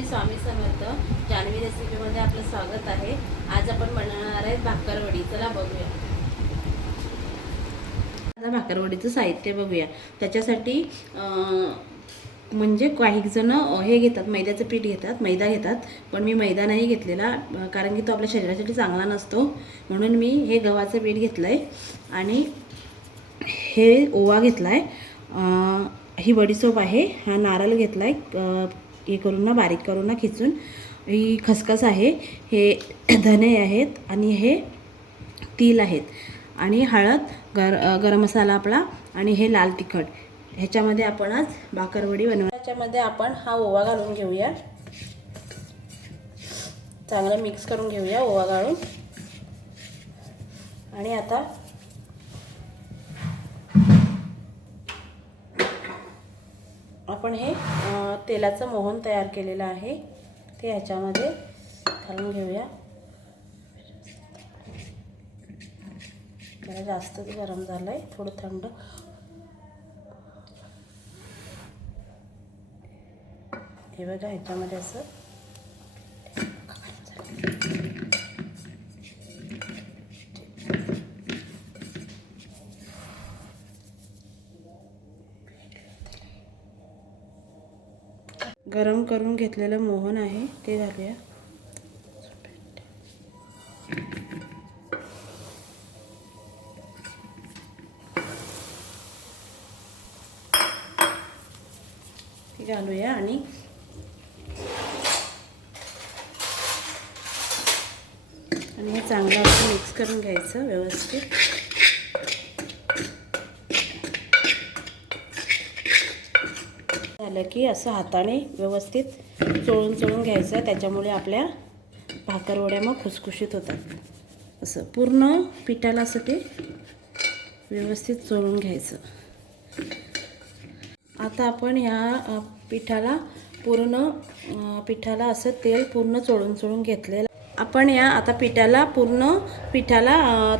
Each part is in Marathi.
श्री स्वामी समर्थ जान्हवी रेसिपीमध्ये आपलं स्वागत आहे. आज आपण बनवणार आहे भाकरवडी. चला बघूया. आता भाकरवडीचं साहित्य बघूया. त्याच्यासाठी म्हणजे काही जण हे घेतात मैद्याचं पीठ घेतात मैदा घेतात पण मी मैदा नाही घेतलेला कारण की तो आपल्या शरीरासाठी चांगला नसतो. म्हणून मी हे गव्हाचं पीठ घेतलं आहे आणि हे ओवा घेतला आहे ही बडीसोप आहे. हा नारळ घेतला आहे हे करून ना बारीक करून ना खिचून. ही खसखस आहे हे धने आहेत आणि हे तील आहेत. आणि हळद गर गरम मसाला आपला आणि हे लाल तिखट. ह्याच्यामध्ये आपण आज भाकरवडी बनवू ह्याच्यामध्ये आपण हा ओवा घालून घेऊया. चांगलं मिक्स करून घेऊया ओवा घालून. आणि आता आपण हे तेलाचं मोहन तयार केलेलं आहे. ते ह्याच्यामध्ये घालून घेऊया. जरा जास्तच गरम झालं आहे थोडं थंड. हे बघा ह्याच्यामध्ये असं गरम करून घेतलेलं मोहन आहे ते घालूया घालूया आणि आणि हे चांगलं असं मिक्स करून घ्यायचं व्यवस्थित. झालं की असं हाताने व्यवस्थित चोळून चोळून घ्यायचं. त्याच्यामुळे आपल्या भाकरवड्या मग खुसखुशीत होतात. असं पूर्ण पिठाला असं ते व्यवस्थित चोळून घ्यायचं. आता आपण ह्या पिठाला पूर्ण पिठाला असं तेल पूर्ण चोळून चोळून घेतलेलं आपण या आता पिठाला पूर्ण पिठाला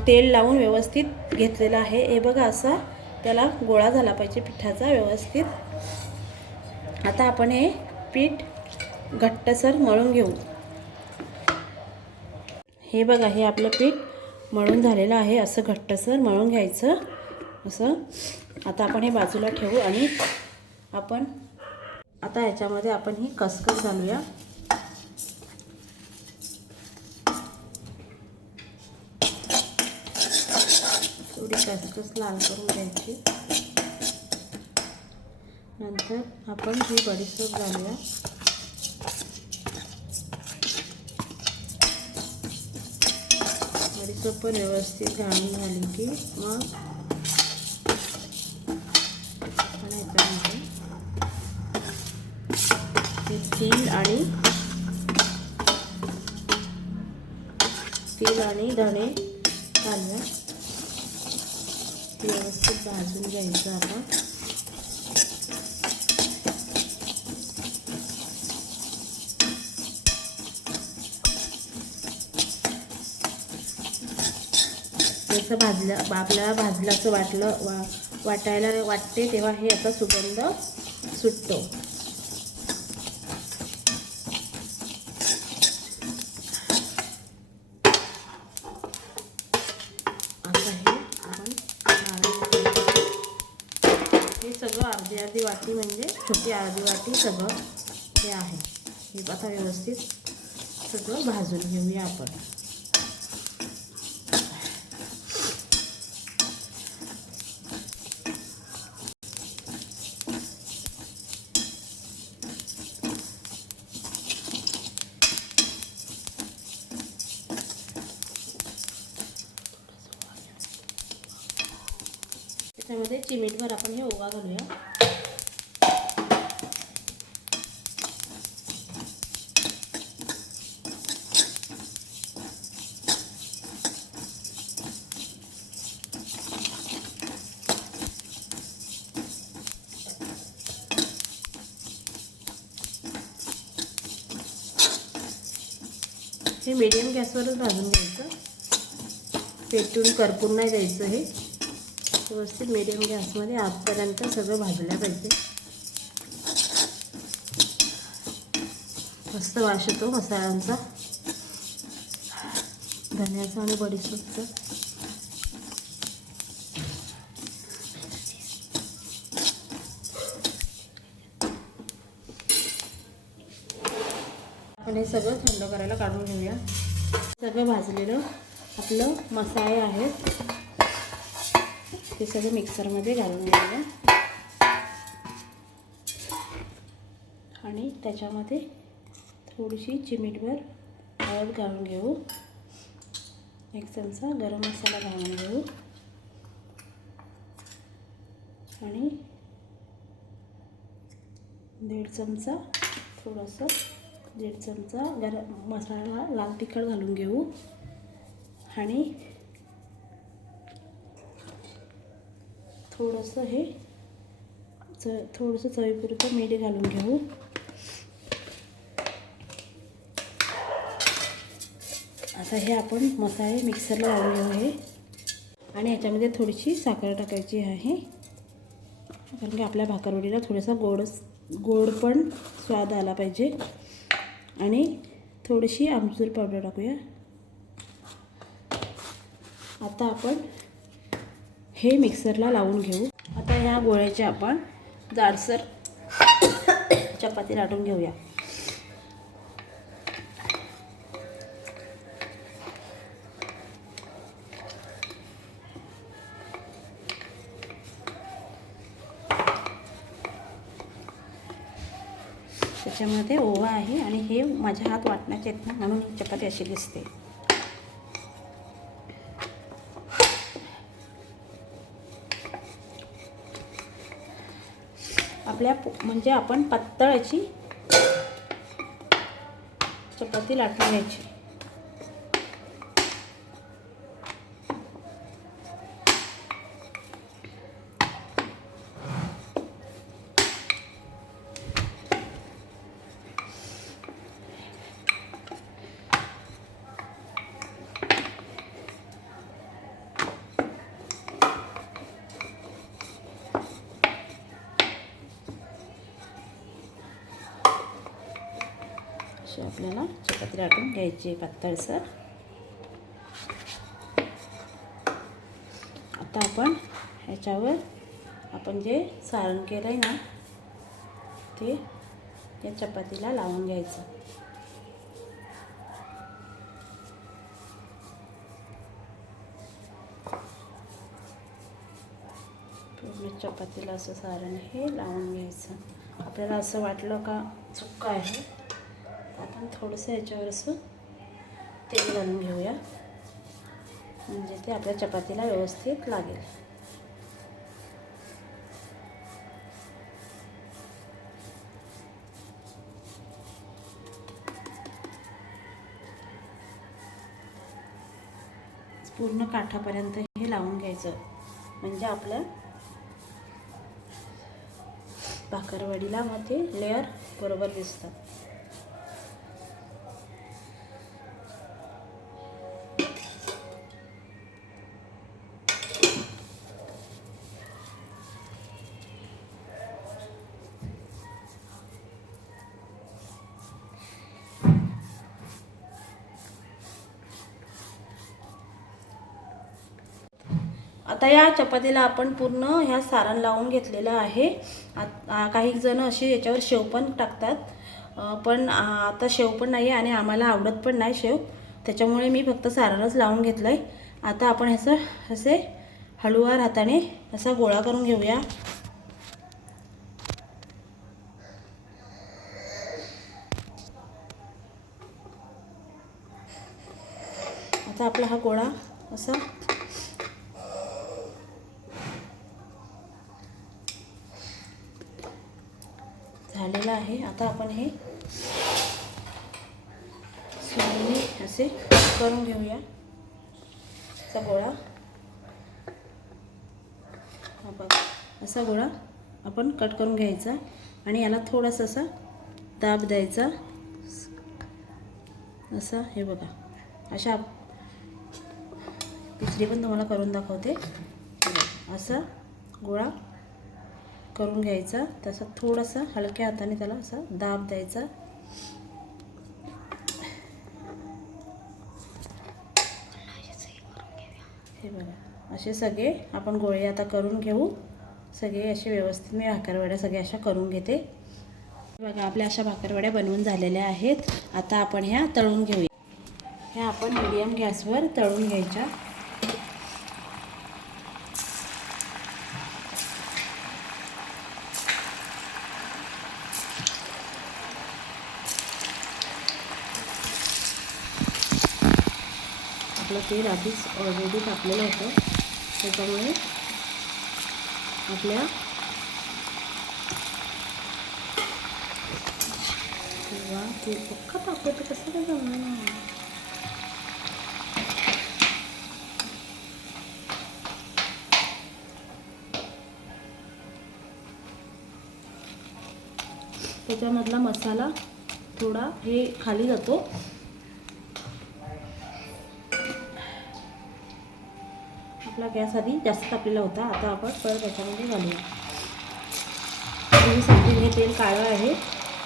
तेल लावून व्यवस्थित घेतलेलं आहे. हे बघा असा त्याला गोळा झाला पाहिजे पिठाचा व्यवस्थित. आता आपण हे पीठ घट्टसर मळून घेऊ. हे बघा हे आपलं पीठ मळून झालेलं आहे. असं घट्टसर मळून घ्यायचं. असं. आता आपण हे बाजूला ठेवू आणि आपण आता ह्याच्यामध्ये आपण ही कसकस घालूया. थोडी कसकस लाल करून घ्यायची. नंतर आपण ही बडीसोप घालूया. बडीसोप पण व्यवस्थित घालून झाली की मग आपण ह्याच्यामध्ये हे आणि तीळ आणि धणे घालूया. व्यवस्थित भाजून घ्यायचं आपण जसं भाजलं आपल्याला भाजलं असं वाटलं वा वाटायला वाटते तेव्हा हे याचा सुगंध सुटतो. असं हे आपण हे सगळं अर्धी अर्धी वाटी म्हणजे छोटी अर्धी वाटी सगळं हे आहे. हे आता व्यवस्थित सगळं भाजून घेऊया आपण. सिमेंटवर आपण हे ओवा घालूया. हे मीडियम गॅसवरच भाजून घ्यायचं. पेटून करपून नाही द्यायचं हे. व्यवस्थित मीडियम गॅसमध्ये आजपर्यंत सगळं भाजलं पाहिजे. मस्त वास येतो मसाल्यांचा. धन्याचा आणि बडीशेपचा. आपण हे सगळं थंड करायला काढून घेऊया. सगळं भाजलेलं आपलं मसाले आहेत. ते सगळं मिक्सरमध्ये घालून घेऊया. आणि त्याच्यामध्ये थोडीशी चिमीटभर हळद घालून घेऊ. एक चमचा गरम मसाला घालून घेऊ. आणि दीड चमचा थोडंसं दीड चमचा गरम मसाला लाल तिखट घालून घेऊ. आणि थोडंसं हे च थोडंसं चवीपुरतं मीठ घालून घेऊ. आता हे आपण मसाले मिक्सरला लावून घेऊ हे. आणि याच्यामध्ये थोडीशी साखर टाकायची आहे. कारण की आपल्या भाकरवडीला थोडासा गोड गोड पण स्वाद आला पाहिजे. आणि थोडीशी आमचूर पावडर टाकूया. आता आपण हे मिक्सरला लावून घेऊ. आता ह्या गोळ्याचे आपण जाडसर चपाती लाटून घेऊया. त्याच्यामध्ये ओवा आहे आणि हे माझ्या हात वाटण्याचे आहेत ना म्हणून चपाती अशी दिसते. आपल्या म्हणजे आपण पातळ चपाती लाटून घ्यायची. अशी आपल्याला चपाती लाटून घ्यायची आहे पातळसर. आता आपण ह्याच्यावर आपण जे सारण केलं आहे ना ते या चपातीला लावून घ्यायचं. पूर्ण चपातीला असं सारण हे लावून घ्यायचं. आपल्याला असं वाटलं का चुक्क आहे? आपण थोडंसं याच्यावर असं तेल घालून घेऊया. म्हणजे ते आपल्या चपातीला व्यवस्थित लागेल. पूर्ण काठापर्यंत हे लावून घ्यायचं. म्हणजे आपल्या भाकरवडीला मग ते लेअर बरोबर दिसतात आता या चपातीला आपण पूर्ण ह्या सारण लावून घेतलेलं आहे. आ- काही जण असे याच्यावर शेव पण टाकतात. पण आता शेव पण नाही आहे आणि आम्हाला आवडत पण नाही शेव. त्याच्यामुळे मी फक्त सारणच लावून घेतलं आहे आता आपण ह्याचं असे हळूवार हाताने असा गोळा करून घेऊया. आता आपला हा गोळा असा झालेला आहे. आता आपण हे सोडून असे करून घेऊया. असा गोळा. असा गोळा आपण कट करून घ्यायचा आणि याला थोडासा असा दाब द्यायचा. असा हे बघा. अशा दुसरी पण तुम्हाला करून दाखवते. असा गोळा करून घ्यायचा. तसा थोडासा हलक्या हाताने त्याला असा दाब द्यायचा. हे बघा. असे सगळे आपण गोळे आता करून घेऊ. सगळे असे व्यवस्थित मी भाकरवड्या सगळ्या अशा करून घेते. बघा आपल्या अशा भाकरवड्या बनवून झालेल्या आहेत. आता आपण ह्या तळून घेऊया. ह्या आपण मिडियम गॅसवर तळून घ्यायच्या. आपलं तेल आधीच ऑलरेडी कापलेलं होतं. त्याच्यामुळे आपल्या किंवा ते पक्का टाकतो कसं काय जमणार? त्याच्यामधला मसाला थोडा हे खाली जातो. आपला गॅस आधी जास्त तापलेला होता. आता आपण परत त्याच्यामध्ये घालूया. तुम्ही समजेल हे तेल काळं आहे.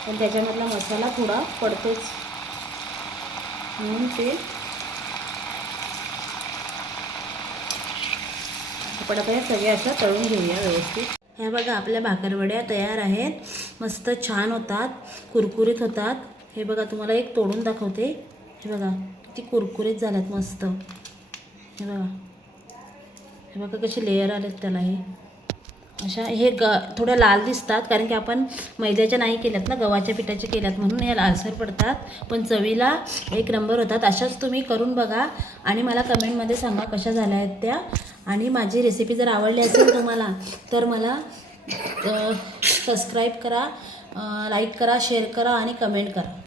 पण त्याच्यामधला मसाला थोडा पडतोच. म्हणून ते आपण आता या सगळ्या अशा तळून घेऊया व्यवस्थित. ह्या बघा आपल्या भाकरवड्या तयार आहेत. मस्त छान होतात. कुरकुरीत होतात. हे बघा तुम्हाला एक तोडून दाखवते. हे बघा किती कुरकुरीत झाल्यात मस्त. हे बघा. हे बघा कसे लेअर आलेत त्याला हे अशा हे ग थोड्या लाल दिसतात कारण की आपण मैद्याच्या नाही केल्यात ना गव्हाच्या पिठाच्या केल्यात म्हणून हे लालसर पडतात. पण चवीला एक नंबर होतात. अशाच तुम्ही करून बघा आणि मला कमेंटमध्ये सांगा कशा झाल्या आहेत त्या. आणि माझी रेसिपी जर आवडली असेल तुम्हाला तर मला सबस्क्राईब करा लाईक करा शेअर करा आणि कमेंट करा.